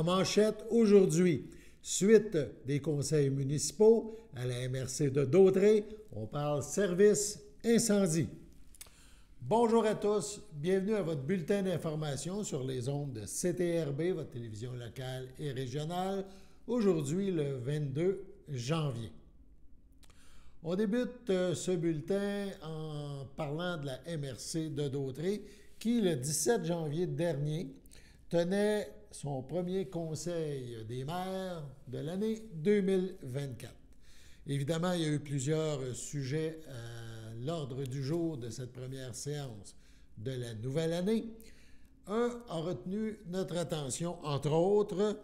En manchette aujourd'hui, suite des conseils municipaux à la MRC de Daudraye, on parle service incendie. Bonjour à tous, bienvenue à votre bulletin d'information sur les ondes de CTRB, votre télévision locale et régionale, aujourd'hui le 22 janvier. On débute ce bulletin en parlant de la MRC de Daudraye qui, le 17 janvier dernier, tenait son premier conseil des maires de l'année 2024. Évidemment, il y a eu plusieurs sujets à l'ordre du jour de cette première séance de la nouvelle année. Un a retenu notre attention, entre autres,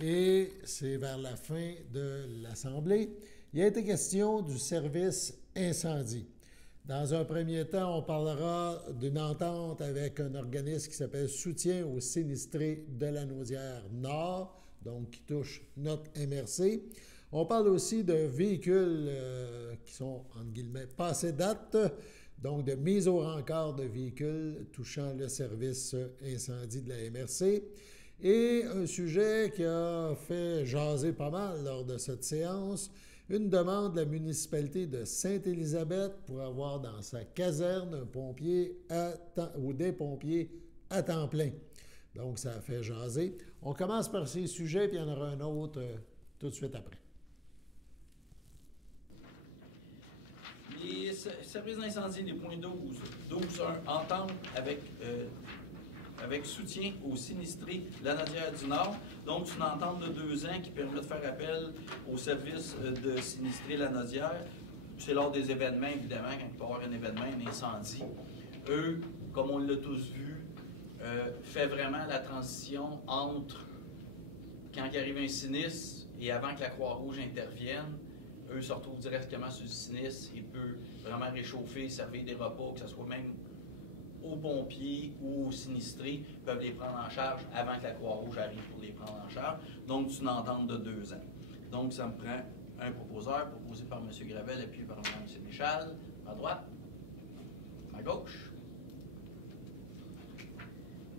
et c'est vers la fin de l'Assemblée. Il a été question du service incendie. Dans un premier temps, on parlera d'une entente avec un organisme qui s'appelle Soutien aux sinistrés de la Naudière-Nord, donc qui touche notre MRC. On parle aussi de véhicules qui sont, entre guillemets, passés date, donc de mise au rencard de véhicules touchant le service incendie de la MRC. Et un sujet qui a fait jaser pas mal lors de cette séance, une demande de la municipalité de Sainte-Élisabeth pour avoir dans sa caserne un pompier ou des pompiers à temps plein. Donc, ça a fait jaser. On commence par ces sujets, puis il y en aura un autre tout de suite après. Les services d'incendie, les points 12. 12.1, entente avec soutien aux sinistrés de la Naudière-du-Nord. Donc, c'est une entente de 2 ans qui permet de faire appel aux services de sinistrés de la Naudière. C'est lors des événements, évidemment, quand il peut y avoir un événement, un incendie. Eux, comme on l'a tous vu, fait vraiment la transition entre quand il arrive un sinistre et avant que la Croix-Rouge intervienne. Eux se retrouvent directement sur le sinistre. Ils peuvent vraiment réchauffer, servir des repas, que ce soit même aux pompiers ou aux sinistrés, peuvent les prendre en charge avant que la Croix-Rouge arrive pour les prendre en charge. Donc, c'est une entente de 2 ans. Donc, ça me prend un proposeur, proposé par M. Gravel, appuyé par M. Michal, à droite, à gauche.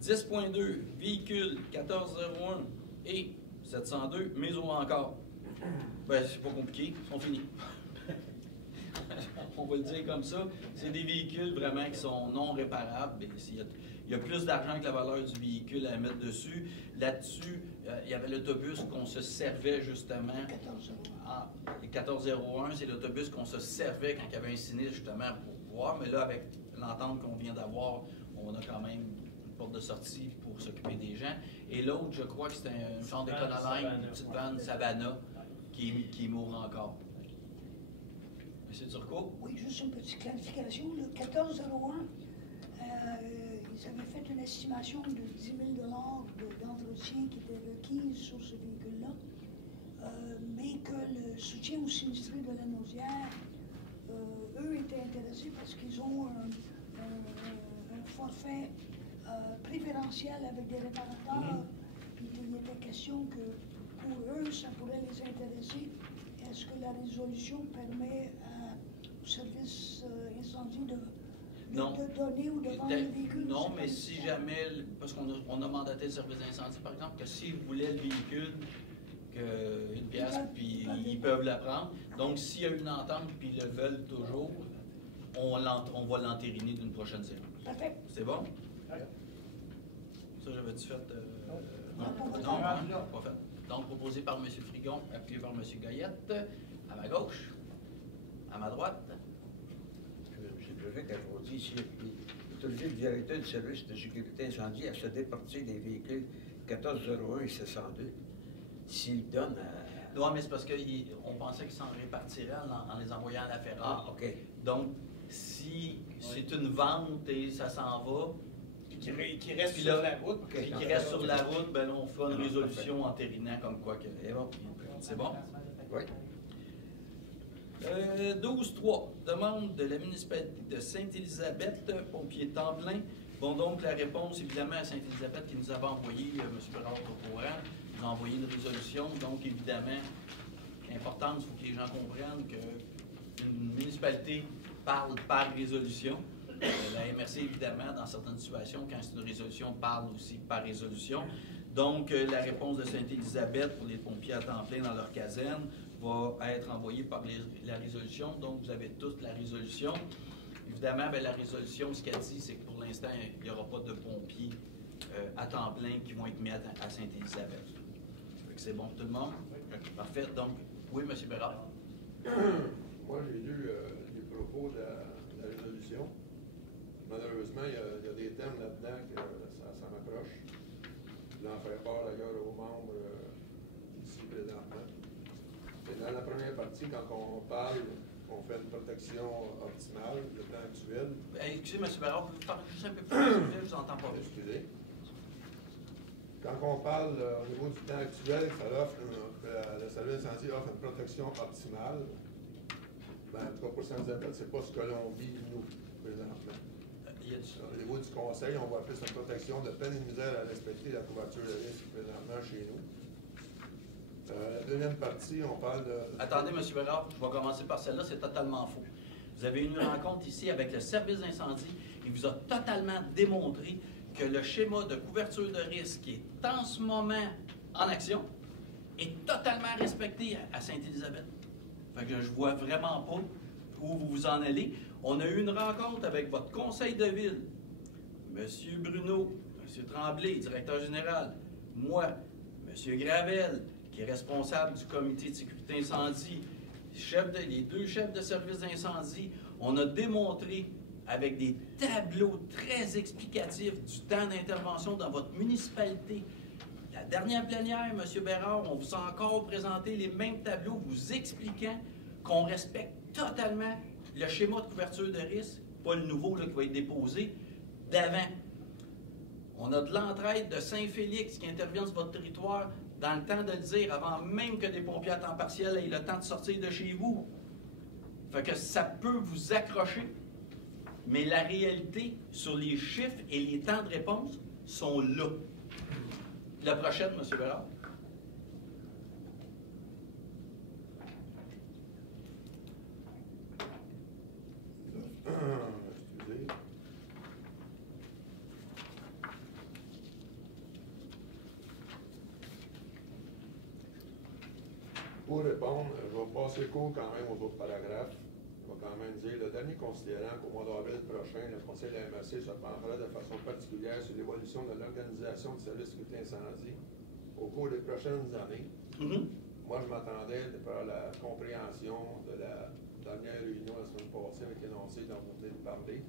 10.2, véhicules 1401 et 702, mais au encore. Ben, c'est pas compliqué, ils sont finis. On va le dire comme ça. C'est des véhicules vraiment qui sont non réparables. Il y a plus d'argent que la valeur du véhicule à mettre dessus. Là-dessus, il y avait l'autobus qu'on se servait justement. 1401, c'est l'autobus qu'on se servait quand il y avait un sinistre justement pour pouvoir. Mais là, avec l'entente qu'on vient d'avoir, on a quand même une porte de sortie pour s'occuper des gens. Et l'autre, je crois que c'est un genre d'Econoline, une petite vanne Savannah qui mourra encore. M. Turcot? Oui, juste une petite clarification. Le 1401, ils avaient fait une estimation de 10 000 d'entretien qui était requise sur ce véhicule-là, mais que le soutien aux sinistrés de la Naudière, eux étaient intéressés parce qu'ils ont un forfait préférentiel avec des réparateurs. Puis il était question que pour eux, ça pourrait les intéresser. Est-ce que la résolution permet au service incendie de donner ou de vendre le véhicule? Non, mais si jamais, parce qu'on a mandaté le service d'incendie, par exemple, que s'ils voulaient le véhicule, une pièce, puis ils peuvent la prendre. Donc, s'il y a une entente, puis ils le veulent toujours, on va l'entériner d'une prochaine séance. Parfait. C'est bon? Ça, j'avais-tu fait? Non, pas fait. Donc, proposé par M. Frigon, appuyé par M. Goyette, à ma gauche, à ma droite. Je voudrais qu'ajouter ici, autoriser le directeur du service de sécurité incendie à se départir des véhicules 1401 et 702 s'il donne à... Non, mais c'est parce qu'on pensait qu'il s'en répartirait en les envoyant à la ferraille. Ah, OK. Donc, si c'est une vente et ça s'en va, qui reste sur la route. Puis qui reste sur la route, ben là, on fera une résolution entérinant comme quoi que. C'est bon? Oui. 12.3. Demande de la municipalité de Sainte-Élisabeth, pompier temps plein. Bon, donc, la réponse, évidemment, à Sainte-Élisabeth qui nous avait envoyé, M. Bernard Courant, nous a envoyé une résolution. Donc, évidemment, importante, il faut que les gens comprennent qu'une municipalité parle par résolution. La MRC, évidemment, dans certaines situations, quand c'est une résolution, parle aussi par résolution. Donc, la réponse de Sainte-Élisabeth pour les pompiers à temps plein dans leur caserne va être envoyée par la résolution. Donc, vous avez toute la résolution. Évidemment, bien, la résolution, ce qu'elle dit, c'est que pour l'instant, il n'y aura pas de pompiers à temps plein qui vont être mis à Sainte-Élisabeth. C'est bon pour tout le monde? Parfait. Donc, oui, M. Bérard? Moi, j'ai lu les propos de la résolution. Malheureusement, il y a des thèmes là-dedans que ça m'approche. Je vais en faire part d'ailleurs aux membres ici présentement. Et dans la première partie, quand on parle, on fait une protection optimale, le temps actuel. Excusez, M. Bérard, vous parlez juste un peu plus, s'il vous plaît, je vous entends pas bien. Excusez. Quand on parle au niveau du temps actuel, le service incendie offre une protection optimale. Ben, en tout cas, pour Sainte-Élisabeth, c'est pas ce que l'on vit, nous, présentement. Au niveau du conseil, on voit plus une protection de peine et misère à respecter la couverture de risque présentement chez nous. La deuxième partie, on parle de... Attendez, M. Bérard, je vais commencer par celle-là, c'est totalement faux. Vous avez eu une rencontre ici avec le service d'incendie. Il vous a totalement démontré que le schéma de couverture de risque qui est en ce moment en action est totalement respecté à Sainte-Élisabeth. Fait que je vois vraiment pas où vous vous en allez. On a eu une rencontre avec votre conseil de ville, M. Bruno, M. Tremblay, directeur général, moi, M. Gravel, qui est responsable du comité de sécurité incendie, les deux chefs de service d'incendie. On a démontré avec des tableaux très explicatifs du temps d'intervention dans votre municipalité. La dernière plénière, M. Bérard, on vous a encore présenté les mêmes tableaux vous expliquant qu'on respecte totalement le schéma de couverture de risque, pas le nouveau là, qui va être déposé, d'avant. On a de l'entraide de Saint-Félix qui intervient sur votre territoire dans le temps de le dire, avant même que des pompiers à temps partiel aient le temps de sortir de chez vous. Fait que ça peut vous accrocher, mais la réalité sur les chiffres et les temps de réponse sont là. La prochaine, M. Bérard. Excusez. Pour répondre, je vais passer court quand même aux autres paragraphes. Je vais quand même dire, le dernier considérant qu'au mois d'avril prochain, le Conseil de la MRC se penchera de façon particulière sur l'évolution de l'organisation du service de sécurité incendie au cours des prochaines années. Moi, je m'attendais de faire la compréhension de la dernière réunion la semaine passée avec l'énoncé dont vous venez de parler,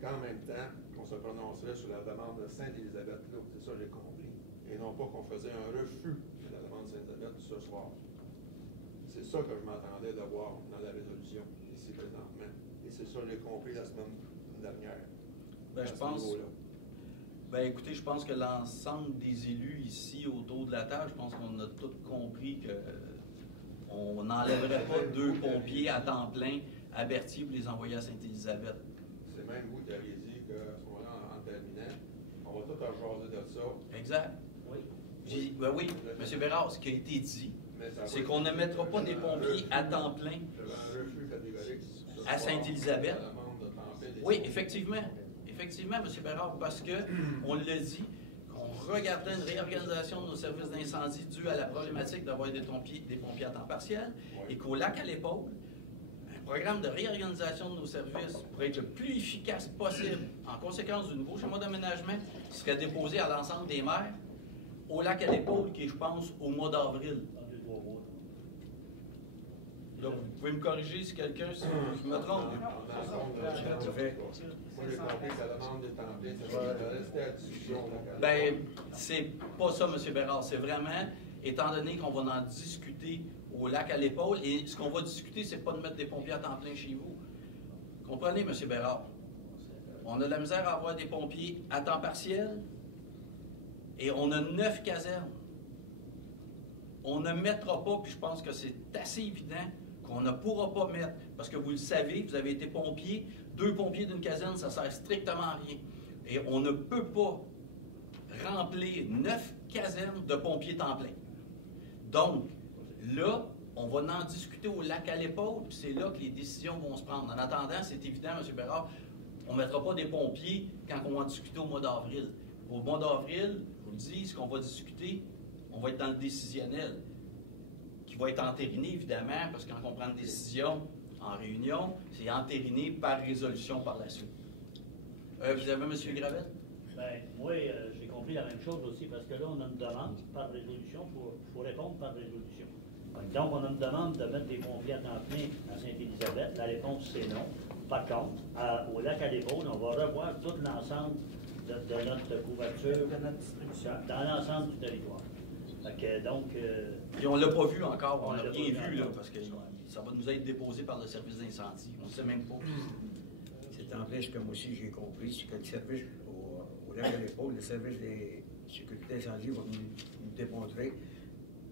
qu'en même temps, qu'on se prononcerait sur la demande de Sainte-Élisabeth. C'est ça que j'ai compris. Et non pas qu'on faisait un refus de la demande de Sainte-Élisabeth ce soir. C'est ça que je m'attendais de voir dans la résolution, ici présentement. Et c'est ça que j'ai compris la semaine dernière. Ben, je pense. Ben, écoutez, je pense que l'ensemble des élus ici autour de la table, je pense qu'on a tous compris qu'on n'enlèverait pas deux pompiers à temps plein à Berthier pour les envoyer à Sainte-Élisabeth. C'est même vous qui avez dit qu'à ce moment-là, en terminant, on va tout rejaser de ça. Exact. Oui. Ben oui, M. Bérard, ce qui a été dit, c'est qu'on ne mettra pas des pompiers à temps plein à Sainte-Élisabeth. Oui, effectivement. Effectivement, M. Bérard, parce qu'on l'a dit, qu'on regardait une réorganisation de nos services d'incendie due à la problématique d'avoir des pompiers à temps partiel, et qu'au lac à l'épaule, un programme de réorganisation de nos services pour être le plus efficace possible, en conséquence du nouveau schéma d'aménagement qui serait déposé à l'ensemble des maires, au lac à l'épaule, qui est, je pense, au mois d'avril. Donc, vous pouvez me corriger si quelqu'un je me trompe. Moi, j'ai compris que la demande des temps pleins, ça va rester à discussion. Ben, c'est pas ça, M. Bérard. C'est vraiment, étant donné qu'on va en discuter au lac à l'épaule, et ce qu'on va discuter, c'est pas de mettre des pompiers à temps plein chez vous. Comprenez, M. Bérard? On a de la misère à avoir des pompiers à temps partiel, et on a 9 casernes. On ne mettra pas, puis je pense que c'est assez évident, qu'on ne pourra pas mettre, parce que vous le savez, vous avez été pompier, 2 pompiers d'une caserne, ça ne sert strictement à rien. Et on ne peut pas remplir 9 casernes de pompiers temps plein. Donc, là, on va en discuter au lac à l'épaule, puis c'est là que les décisions vont se prendre. En attendant, c'est évident, M. Bérard, on ne mettra pas des pompiers quand on va en discuter au mois d'avril. Au mois d'avril, je vous le dis, ce qu'on va discuter, on va être dans le décisionnel, qui va être entériné, évidemment, parce que quand on prend une décision en réunion, c'est entériné par résolution par la suite. Vous avez M. Gravel? Bien, moi, j'ai compris la même chose aussi, parce que là, on a une demande par résolution, il faut répondre par résolution. Donc, on a une demande de mettre des pompiers à temps plein à Sainte-Élisabeth. La réponse, c'est non. Par contre, au lac à l'épaule, on va revoir tout l'ensemble de notre couverture, de notre distribution, dans l'ensemble du territoire. Donc, et on ne l'a pas vu encore, on n'a rien vu, là, parce que ça va nous être déposé par le service d'incendie. On ne sait même pas. C'est en fait ce que moi aussi j'ai compris, c'est que le service au lac à l'épaule, le service des sécurités d'incendie va nous démontrer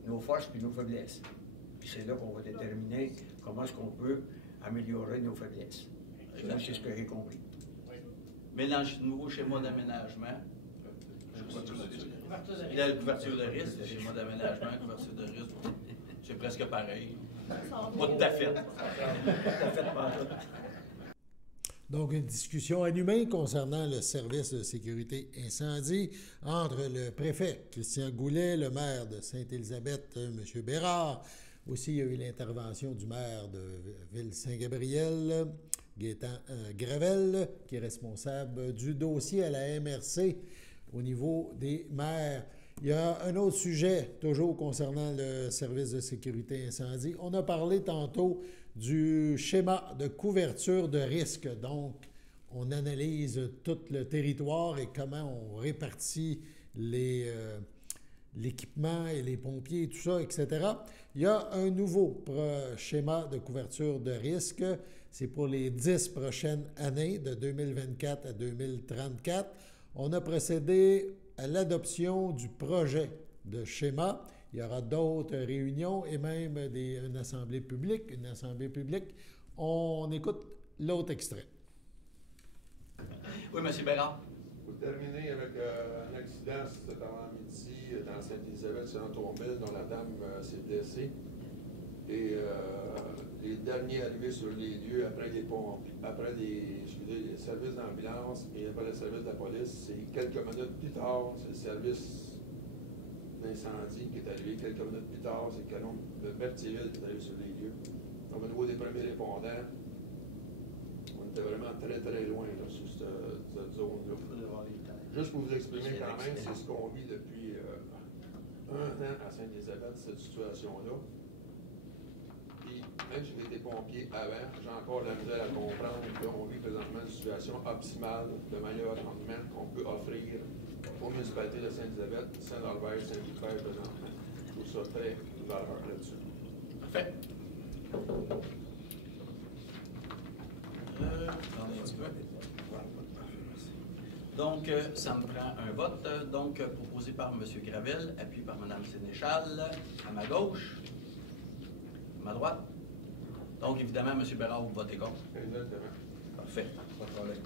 nos forces et nos faiblesses. Puis c'est là qu'on va déterminer comment est-ce qu'on peut améliorer nos faiblesses. Moi, c'est ce que j'ai compris. Mélange nouveau schéma d'aménagement. Il a la couverture de risque, le schéma d'aménagement, couverture de risque. C'est presque pareil. Pas de tafette. Donc, une discussion animée concernant le service de sécurité incendie entre le préfet Christian Goulet, le maire de Sainte-Élisabeth, M. Bérard. Aussi, il y a eu l'intervention du maire de Ville-Saint-Gabriel, Gaétan Gravel, qui est responsable du dossier à la MRC au niveau des maires. Il y a un autre sujet, toujours concernant le service de sécurité incendie. On a parlé tantôt du schéma de couverture de risque. Donc, on analyse tout le territoire et comment on répartit l'équipement et les pompiers et tout ça, etc. Il y a un nouveau schéma de couverture de risque. C'est pour les 10 prochaines années, de 2024 à 2034. On a procédé à l'adoption du projet de schéma. Il y aura d'autres réunions et même une assemblée publique. On écoute l'autre extrait. Oui, M. Bérard. Pour terminer avec un accident cet avant-midi dans Sainte-Élisabeth, sur un automobile dont la dame s'est blessée. Et les derniers arrivés sur les lieux après les services d'ambulance et après le service de la police, c'est quelques minutes plus tard, c'est le service d'incendie qui est arrivé quelques minutes plus tard, c'est le canon de Berthierville qui est arrivé sur les lieux. Donc, au niveau des premiers répondants, on était vraiment très, très loin là, sur cette zone-là. Juste pour vous exprimer quand même, c'est ce qu'on vit depuis un an à Sainte-Élisabeth, cette situation-là. Puis, même si j'étais pompier avant, j'ai encore de la misère à comprendre qu'on vit présentement une situation optimale de meilleur rendement qu'on peut offrir aux municipalités de Sainte-Élisabeth, Saint-Norbert, Saint-Hubert présentement. Je trouve ça très valeur là-dessus. Parfait. Attendez un petit peu. Donc, ça me prend un vote. Donc, proposé par M. Gravel, appuyé par Mme Sénéchal, à ma gauche, à ma droite. Donc, évidemment, M. Bérard, vous votez contre. Exactement. Parfait. Pas de problème.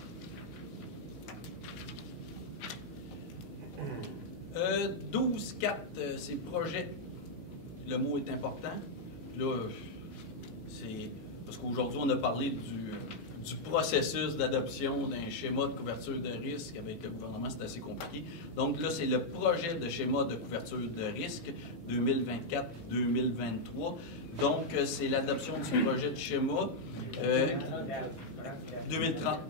12.4, c'est le projet. Le mot est important. Là, c'est parce qu'aujourd'hui, on a parlé du processus d'adoption d'un schéma de couverture de risque avec le gouvernement, c'est assez compliqué. Donc là, c'est le projet de schéma de couverture de risque 2024-2023. Donc, c'est l'adoption du projet de schéma 2030.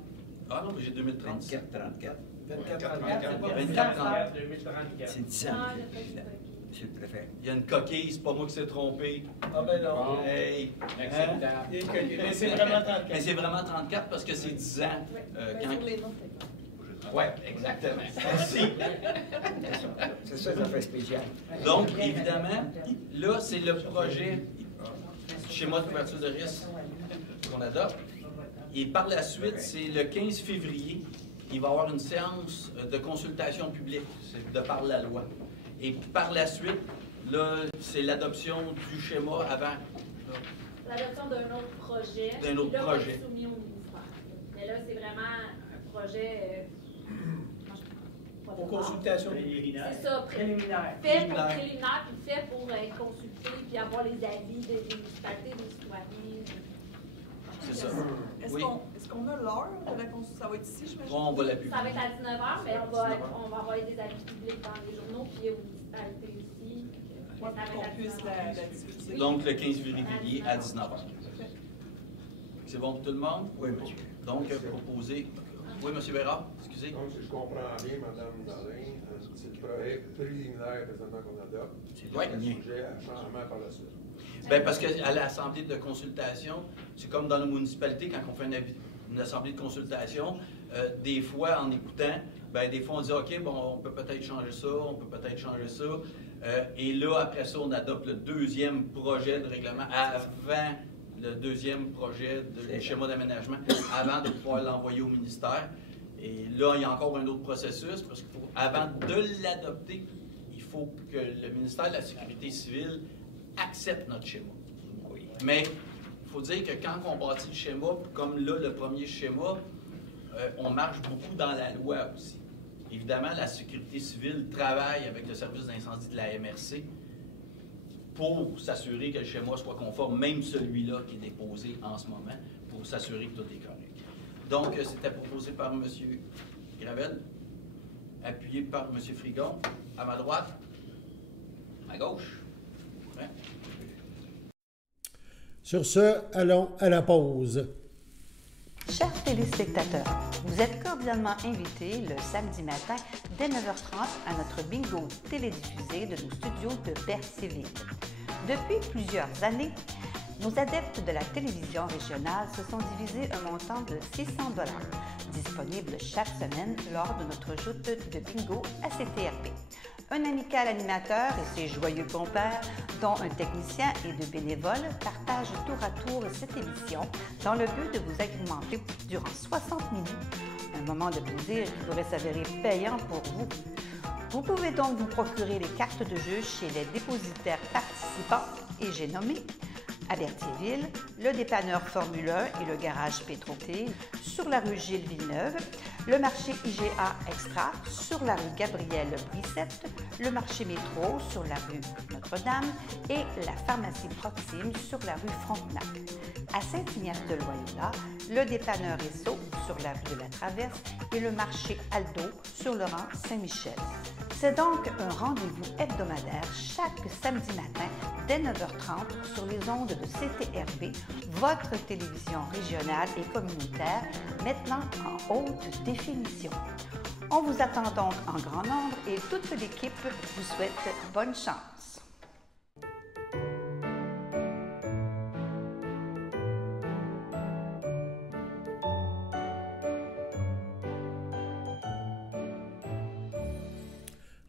Ah non, mais j'ai 2030. 24-34. 24-34. 2034. C'est 10 ans. Monsieur le préfet. Il y a une coquille, c'est pas moi qui s'est trompé. Ah ben non. Hey! Acceptable. Mais c'est vraiment 34. Mais c'est vraiment 34 parce que c'est 10 ans. Quand... Oui, exactement. Merci. C'est ça, ça fait spécial. Donc, évidemment, là, c'est le projet schéma de couverture de risque qu'on adopte. Et par la suite, c'est le 15 février, il va y avoir une séance de consultation publique, c'est de par la loi. Et par la suite, là, c'est l'adoption du schéma avant. L'adoption d'un autre projet. D'un autre là, projet. Va être soumis au ministère. Mais là, c'est vraiment un projet. Pour consultation. C'est ça, Préliminaire. fait pour préliminaire, puis fait pour être consulté, puis avoir les avis des municipalités, des citoyens. C'est ça. Est-ce Oui. qu'on a l'heure de la consultation? Ça va être ici, j'imagine? Bon, on va la publier. Ça va être à 19h, mais on 19h. va envoyer des avis publics dans les journaux, puis aux municipalités aussi. Pour qu'on puisse la discuter. Donc, le 15 février à 19h. C'est bon pour tout le monde? Oui, monsieur. Donc, proposer. Oui, M. Bérard, excusez. Donc, si je comprends bien, Mme Nolin, c'est le projet préliminaire présentement qu'on adopte. C'est Oui. un sujet à changement par la suite. Bien, parce qu'à l'assemblée de consultation, c'est comme dans nos municipalités, quand on fait une assemblée de consultation, des fois, en écoutant, bien, des fois, on dit, OK, bon, on peut peut-être changer ça, on peut peut-être changer ça. Et là, après ça, on adopte le deuxième projet de règlement avant le deuxième projet de schéma d'aménagement, avant de pouvoir l'envoyer au ministère. Et là, il y a encore un autre processus, parce qu'avant de l'adopter, il faut que le ministère de la Sécurité civile accepte notre schéma. Oui. Mais il faut dire que quand on bâtit le schéma, comme là, le premier schéma, on marche beaucoup dans la loi aussi. Évidemment, la Sécurité civile travaille avec le service d'incendie de la MRC pour s'assurer que le schéma soit conforme, même celui-là qui est déposé en ce moment, pour s'assurer que tout est correct. Donc, c'était proposé par M. Gravel, appuyé par M. Frigon, à ma droite, à gauche. Ouais. Sur ce, allons à la pause. Chers téléspectateurs, vous êtes cordialement invités le samedi matin dès 9h30 à notre bingo télédiffusé de nos studios de Berthierville. Depuis plusieurs années, nos adeptes de la télévision régionale se sont divisés un montant de 600 $, disponible chaque semaine lors de notre joute de bingo à CTRP. Un amical animateur et ses joyeux compères, dont un technicien et deux bénévoles, partagent tour à tour cette émission dans le but de vous agrémenter durant 60 minutes. Un moment de plaisir qui pourrait s'avérer payant pour vous. Vous pouvez donc vous procurer les cartes de jeu chez les dépositaires participants, et j'ai nommé à Berthierville, le dépanneur Formule 1 et le garage Pétroté sur la rue Gilles Villeneuve, le marché IGA Extra sur la rue Gabrielle Brissette, le marché Métro sur la rue Notre-Dame et la pharmacie Proxime sur la rue Frontenac. À Saint-Ignace-de-Loyola, le dépanneur Esso sur la rue de la Traverse et le marché Aldo sur le rang Saint-Michel. C'est donc un rendez-vous hebdomadaire chaque samedi matin dès 9h30 sur les ondes de CTRB, votre télévision régionale et communautaire, maintenant en haute définition. On vous attend donc en grand nombre et toute l'équipe vous souhaite bonne chance.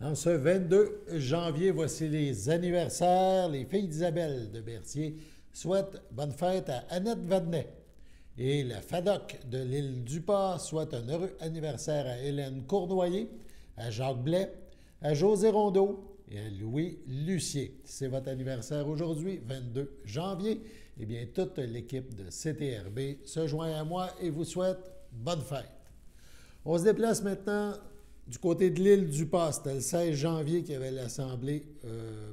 En ce 22 janvier, voici les anniversaires. Les filles d'Isabelle de Berthier souhaitent bonne fête à Annette Vadnet. Et la FADOC de l'île du Pas souhaite un heureux anniversaire à Hélène Cournoyer, à Jacques Blais, à José Rondeau et à Louis Lucier. C'est votre anniversaire aujourd'hui, 22 janvier. Eh bien, toute l'équipe de CTRB se joint à moi et vous souhaite bonne fête. On se déplace maintenant du côté de l'île du Pas. C'était le 16 janvier qu'il y avait l'assemblée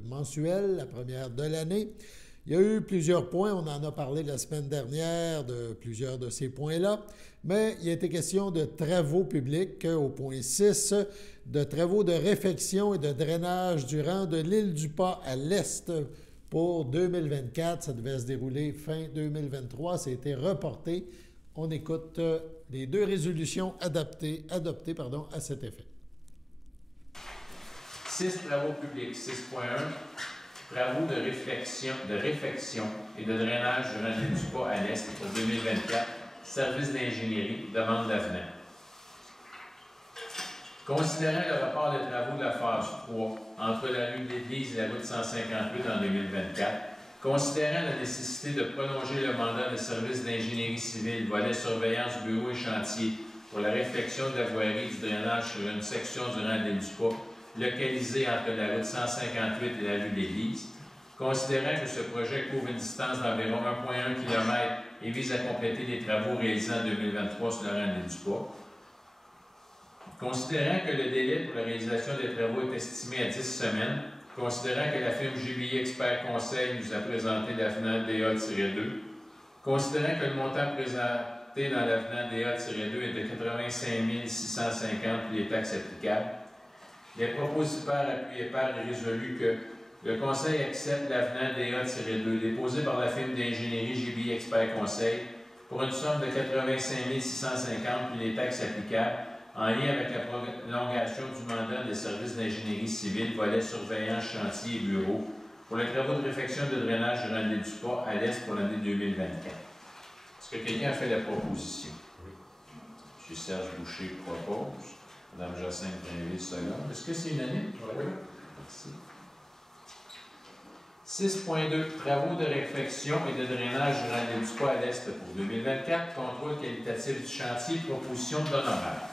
mensuelle, la première de l'année. Il y a eu plusieurs points, on en a parlé la semaine dernière de plusieurs de ces points-là, mais il a été question de travaux publics au point 6, de travaux de réfection et de drainage du rang de l'île du Pas à l'est pour 2024. Ça devait se dérouler fin 2023, ça a été reporté. On écoute les deux résolutions adoptées à cet effet. 6 travaux publics. 6.1. Travaux de réfection et de drainage du rang du Pas à l'est pour 2024. Service d'ingénierie, demande d'avenant. Considérant le rapport de travaux de la phase 3 entre la rue de l'Église et la route 158 en 2024, considérant la nécessité de prolonger le mandat de service d'ingénierie civile, volet surveillance, bureau et chantier pour la réfection de la voirie du drainage sur une section du rang de du Pas, localisée entre la route 158 et la rue de l'Église, considérant que ce projet couvre une distance d'environ 1,1 km et vise à compléter les travaux réalisés en 2023 sur le rang de du Pas, considérant que le délai pour la réalisation des travaux est estimé à 10 semaines, considérant que la firme JBI Expert Conseil nous a présenté l'avenant DA-2, Considérant que le montant présenté dans l'avenant DA-2 est de 85 650 puis les taxes applicables, les propositeurs appuyés par est résolu que le Conseil accepte l'avenant DA-2 déposé par la firme d'ingénierie JB Expert Conseil pour une somme de 85 650 puis les taxes applicables en lien avec la prolongation du mandat des services d'ingénierie civile, volet surveillance, chantier et bureau, pour les travaux de réfection de drainage du Ranelagh du Pas à l'Est pour l'année 2024. Est-ce que quelqu'un a fait la proposition? M. Serge Boucher propose. Mme Jacinthe Brinville seconde. Est-ce que c'est unanime? Oui. Merci. 6.2. Travaux de réfection et de drainage du Ranelagh du Pas à l'Est pour 2024. Contrôle qualitatif du chantier. Proposition d'honoraire.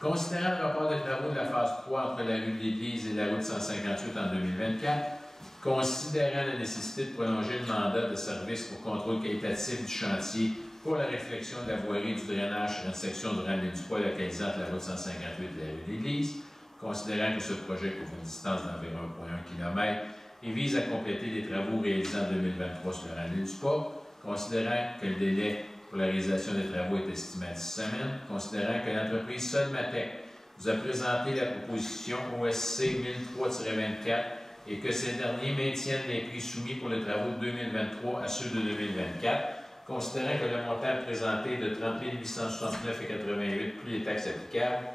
Considérant le rapport de travaux de la phase 3 entre la rue de l'Église et la route 158 en 2024, considérant la nécessité de prolonger le mandat de service pour contrôle qualitatif du chantier pour la réflexion de la voirie du drainage sur une section du Ranelagh du Pas localisée entre la route 158 et la rue de l'Église, considérant que ce projet couvre une distance d'environ 1,1 km et vise à compléter les travaux réalisés en 2023 sur le Ranelagh du Pas, considérant que le délai pour la réalisation des travaux est estimé à 10 semaines, considérant que l'entreprise Solmatec vous a présenté la proposition OSC 1003-24 et que ces derniers maintiennent les prix soumis pour les travaux de 2023 à ceux de 2024, considérant que le montant présenté est de 30 869,88 plus les taxes applicables,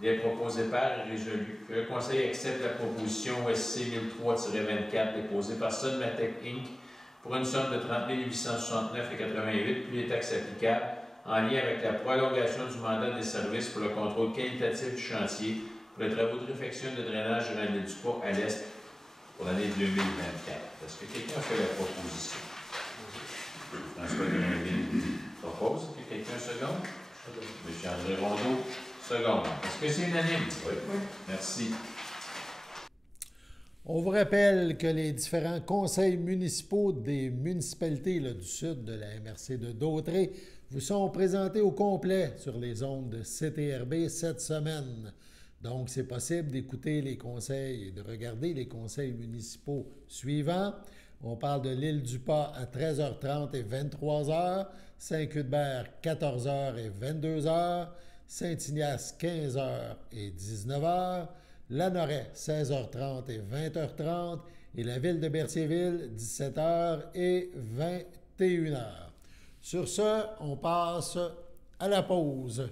il est proposé par et résolu que le Conseil accepte la proposition OSC 1003-24 déposée par Solmatec Inc. pour une somme de 30 869,88 plus les taxes applicables en lien avec la prolongation du mandat des services pour le contrôle qualitatif du chantier pour les travaux de réfection de drainage du Ranelagh du Pas à l'Est pour l'année 2024. Est-ce que quelqu'un a fait la proposition? François Grinville propose. Est-ce que quelqu'un seconde? M. André Rondeau, seconde. Est-ce que c'est unanime? Oui. Merci. On vous rappelle que les différents conseils municipaux des municipalités du sud de la MRC de Dautrey vous sont présentés au complet sur les ondes de CTRB cette semaine. Donc, c'est possible d'écouter les conseils et de regarder les conseils municipaux suivants. On parle de l'île du Pas à 13h30 et 23h, Saint-Cuthbert 14h et 22h, Saint-Ignace 15h et 19h, Lanoraie, 16h30 et 20h30, et la ville de Berthierville, 17h et 21h. Sur ce, on passe à la pause.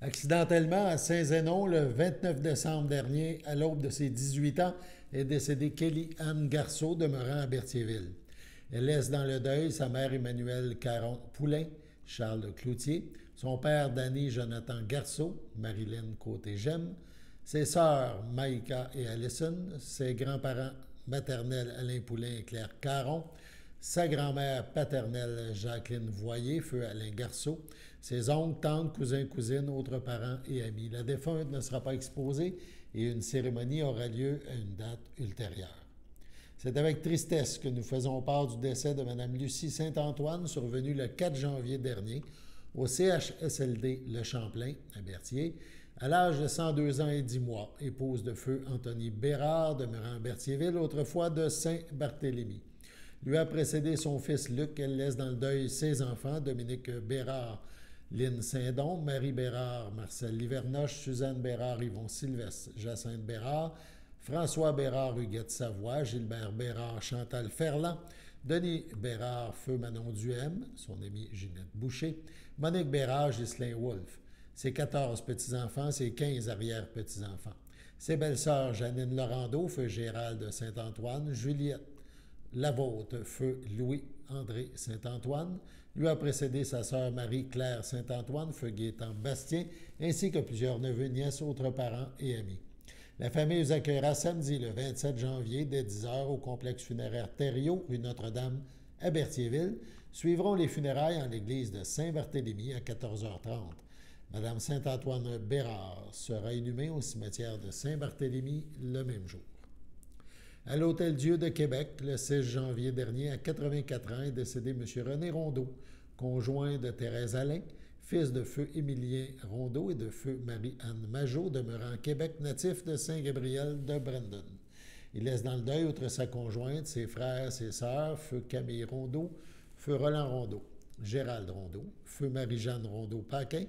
Accidentellement, à Saint-Zénon, le 29 décembre dernier, à l'aube de ses 18 ans, est décédée Kelly-Anne Garceau, demeurant à Berthierville. Elle laisse dans le deuil sa mère Emmanuelle Caron-Poulain, Charles Cloutier, son père Danny Jonathan Garceau, Marilyn Côté-Gemme, ses sœurs Maïka et Allison, ses grands-parents maternels Alain Poulain et Claire Caron, sa grand-mère paternelle Jacqueline Voyer, feu Alain Garceau, ses oncles, tantes, cousins, cousines, autres parents et amis. La défunte ne sera pas exposée et une cérémonie aura lieu à une date ultérieure. C'est avec tristesse que nous faisons part du décès de Mme Lucie Saint-Antoine, survenu le 4 janvier dernier au CHSLD Le Champlain, à Berthier, à l'âge de 102 ans et 10 mois, épouse de feu Anthony Bérard, demeurant à Berthierville, autrefois de Saint-Barthélemy. Lui a précédé son fils Luc. Elle laisse dans le deuil ses enfants, Dominique Bérard, Lynne Saint-Don, Marie Bérard, Marcel Livernoche, Suzanne Bérard, Yvon Sylvestre, Jacinthe Bérard, François Bérard, Huguette Savoie, Gilbert Bérard, Chantal Ferland, Denis Bérard, feu Manon Duhem, son amie Ginette Boucher, Monique Bérard, Ghislain Wolfe, ses 14 petits-enfants, ses 15 arrière-petits-enfants, ses belles-sœurs Janine Laurando, feu Gérald de Saint-Antoine, Juliette Lavôtre, feu Louis André Saint-Antoine. Lui a précédé sa sœur Marie-Claire Saint-Antoine, feu Gaétan Bastien, ainsi que plusieurs neveux, nièces, autres parents et amis. La famille vous accueillera samedi, le 27 janvier, dès 10h au complexe funéraire Thériault, rue Notre-Dame, à Berthierville. Suivront les funérailles en l'église de Saint-Barthélemy à 14h30. Madame Saint-Antoine Bérard sera inhumée au cimetière de Saint-Barthélemy le même jour. À l'Hôtel-Dieu de Québec, le 6 janvier dernier, à 84 ans, est décédé M. René Rondeau, conjoint de Thérèse Alain, fils de feu Émilien Rondeau et de feu Marie-Anne Majot, demeurant à Québec, natif de Saint-Gabriel de Brandon. Il laisse dans le deuil, outre sa conjointe, ses frères, ses sœurs, feu Camille Rondeau, feu Roland Rondeau, Gérald Rondeau, feu Marie-Jeanne Rondeau-Paquin,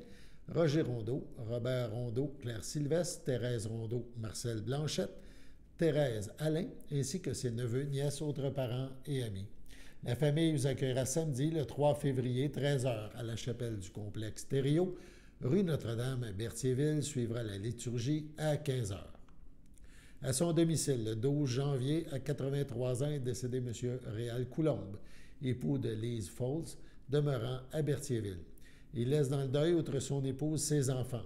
Roger Rondeau, Robert Rondeau, Claire Sylvestre, Thérèse Rondeau, Marcel Blanchette, Thérèse Alain, ainsi que ses neveux, nièces, autres parents et amis. La famille vous accueillera samedi, le 3 février, 13h, à la chapelle du complexe Thériault, rue Notre-Dame à Berthierville. Suivra la liturgie à 15h. À son domicile, le 12 janvier, à 83 ans, est décédé M. Réal Coulombe, époux de Lise Foles, demeurant à Berthierville. Il laisse dans le deuil, outre son épouse, ses enfants.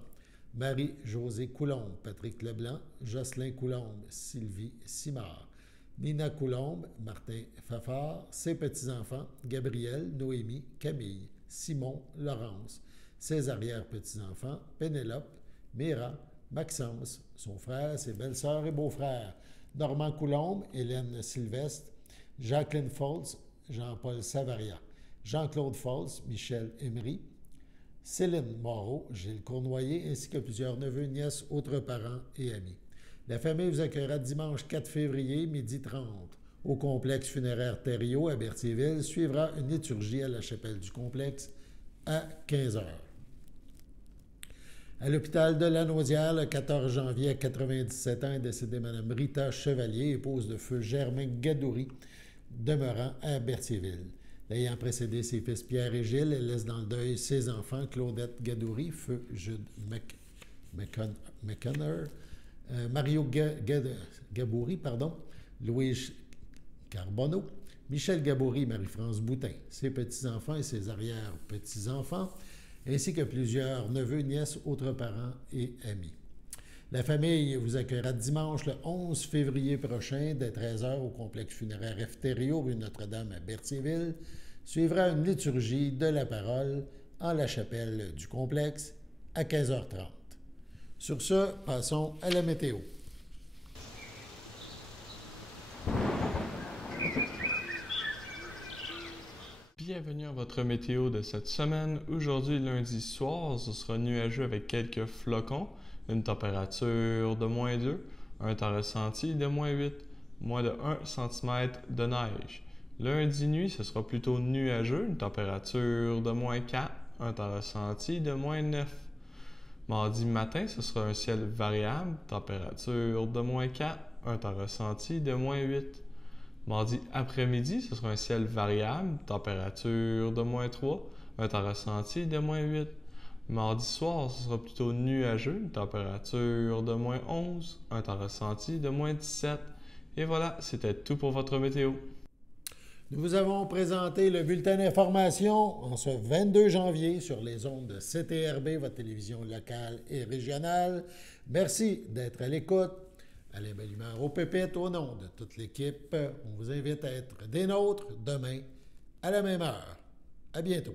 Marie-Josée Coulombe, Patrick Leblanc, Jocelyn Coulombe, Sylvie Simard, Nina Coulombe, Martin Fafard, ses petits-enfants, Gabriel, Noémie, Camille, Simon, Laurence, ses arrière-petits-enfants, Pénélope, Mira, Maxence, son frère, ses belles-sœurs et beaux-frères, Normand Coulombe, Hélène Sylvestre, Jacqueline Foltz, Jean-Paul Savaria, Jean-Claude Foltz, Michel Emery, Céline Moreau, Gilles Cournoyer, ainsi que plusieurs neveux, nièces, autres parents et amis. La famille vous accueillera dimanche 4 février, 12h30, au complexe funéraire Thériault à Berthierville. Suivra une liturgie à la chapelle du complexe à 15h. À l'hôpital de Lanaudière, le 14 janvier, à 97 ans, est décédée Mme Rita Chevalier, épouse de feu Germain Gadouri, demeurant à Berthierville. L'ayant précédé ses fils Pierre et Gilles, elle laisse dans le deuil ses enfants, Claudette Gadouri, feu Jude McConner, Mario Gabouri, Louis Carbonneau, Michel Gabouri, Marie-France Boutin, ses petits-enfants et ses arrière-petits-enfants, ainsi que plusieurs neveux, nièces, autres parents et amis. La famille vous accueillera dimanche le 11 février prochain, dès 13h, au complexe funéraire F. Thériault, rue Notre-Dame à Berthierville. Suivra une liturgie de la parole en la chapelle du complexe à 15h30. Sur ce, passons à la météo. Bienvenue à votre météo de cette semaine. Aujourd'hui, lundi soir, ce sera nuageux avec quelques flocons, une température de -2, un temps ressenti de -8, moins de 1 cm de neige. Lundi nuit, ce sera plutôt nuageux, une température de -4, un temps ressenti de -9. Mardi matin, ce sera un ciel variable, température de -4, un temps ressenti de -8. Mardi après-midi, ce sera un ciel variable, température de -3, un temps ressenti de -8. Mardi soir, ce sera plutôt nuageux, une température de -11, un temps ressenti de -17. Et voilà, c'était tout pour votre météo. Nous vous avons présenté le bulletin d'information en ce 22 janvier sur les ondes de CTRB, votre télévision locale et régionale. Merci d'être à l'écoute. Alain Bellemare au pépites, au nom de toute l'équipe, on vous invite à être des nôtres demain à la même heure. À bientôt.